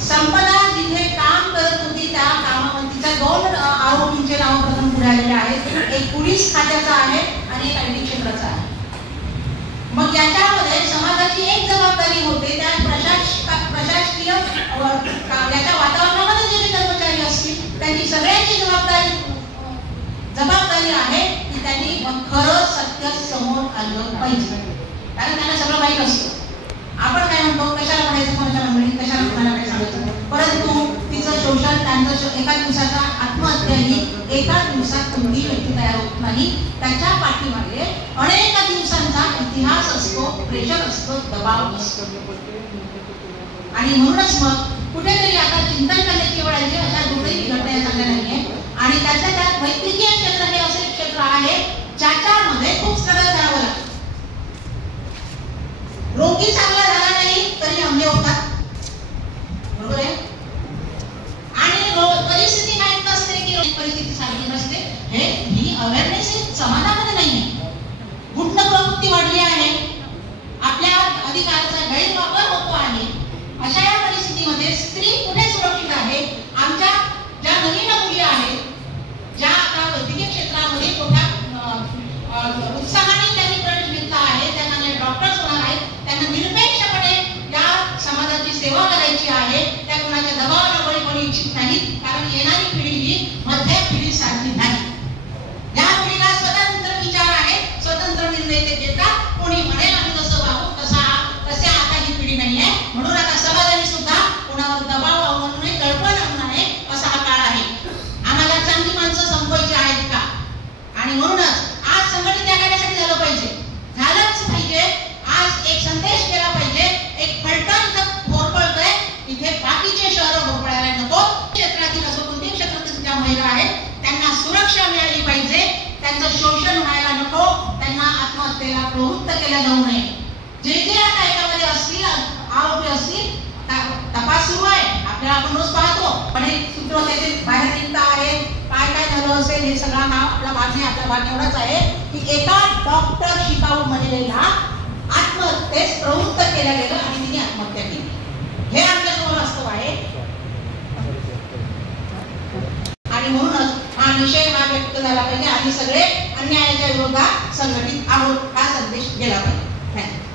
संपदा जिथे काम करत होती त्या कामामध्ये तिच्या 2 आरोपींचे नाव प्रथम पुढे आलेले आहेत. एक पोलीस खात्याचा आहे आणि एक आयटी क्षेत्राचा आहे. मग याच्यामध्ये समाजाची एक जबाबदारी होते त्या प्रशासकीय याच्या वातावरणामध्ये जे कर्मचारी असतील त्यांची सगळ्यांची जबाबदारी आहे की त्यांनी खरं सत्य समोर आणलं पाहिजे. कारण त्यांना सगळं माहीत असतं. आपण काय म्हणतो कशाला म्हणायचं कोणाच्या मंडळीत कशाला कोणाला काय सांगायचं. परंतु तिचं शोषण त्यांचं एका दिवसाचा आत्महत्या ही एका दिवसात कोणती व्यक्ती तयार होत नाही. त्याच्या पाठीमागे अनेक दिवसांचा इतिहास असतो, प्रेशर असतो, दबाव असतो. आणि म्हणूनच मग कुठेतरी आता चिंतन करण्याची वेळ आली. अशा दोघेही घटना चांगल्या नाहीये. आणि त्याच्या त्यात वैद्यकीय क्षेत्र हे असे क्षेत्र आहे ज्याच्यामध्ये खूप स्ट्रगल करावं लागतं. रोगी चांगला झाला नाही तरी हमले होतात, बरोबर आहे. आणि परिस्थिती माहित नसते की परिस्थिती सारखी नसते. ही अवेअरनेस समाजामध्ये नाहीये. गुंड प्रवृत्ती वाढली आहे. आपल्या अधिकाराचा गैरवापर होतो आहे. अशा या परिस्थितीमध्ये स्त्री कुठे सुरक्षित आहे. आमच्या ज्या नवीन मुली आहेत ज्या आता वैद्यकीय क्षेत्रामध्ये मोठ्या उत्साहाने त्यांनी प्रवेश घेतला आहे, त्या चांगले डॉक्टर्स होणार आहेत. त्यांना निरपेक्षपणे या समाजाची सेवा करायची आहे. त्या कोणाच्या दबावाला बळी पडू इच्छित नाहीत. कारण येणारी पिढी ही मध्य पिढीसारखी नाही. या पिढीला स्वतंत्र विचार आहे, स्वतंत्र निर्णय ते घेतात. कोणी म्हणेल आम्ही कसं वागू तसे आता ही पिढी नाही आहे. म्हणून आता समाजाने सुद्धा कोणावर दबाव आणू नये, दडपण आणू नये असा हा काळ आहे. आम्हाला चांगली माणसं संपवायची आहेत का. आणि म्हणूनच आज संघटित या कार्यासाठी झालं पाहिजे, झालंच पाहिजे. आज एक संदेश केला पाहिजे. एक फलटण होरपळतोय इथे बाकीचे शहर होरपळायला नको. क्षेत्रातील असो कोणत्याही क्षेत्रातील ज्या महिला आहेत त्यांना सुरक्षा मिळाली पाहिजे. त्यांचं शोषण व्हायला नको. त्यांना आत्महत्येला प्रवृत्त केलं जाऊ नये. जे जे आता याच्यामध्ये असतील आरोपी असतील तपास सुरू आहे. आपल्याला आपण रोज पाहतो. पण हे सूत्र त्याचे बाहेर निघत आहे. काय काय झालं असेल हे सगळा नाव आपला भाग नाही. आपला भाग एवढाच आहे की एका डॉक्टर शिकाऊ महिलेला आत्महत्येस प्रवृत्त केलं गेलं आणि तिने आत्महत्या केली. हे आमच्यासमोर वास्तव आहे. आणि म्हणूनच हा निषेध हा व्यक्त झाला पाहिजे. आम्ही सगळे अन्यायाच्या विरोधात संघटित आहोत हा संदेश गेला पाहिजे. थँक्यू.